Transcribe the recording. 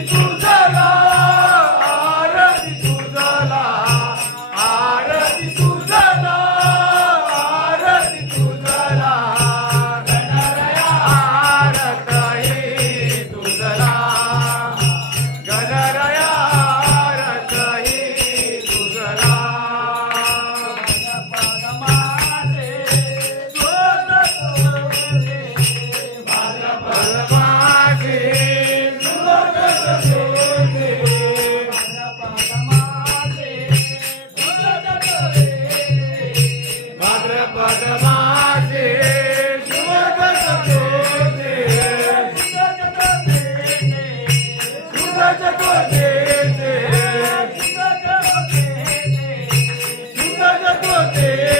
Thank you. Hey.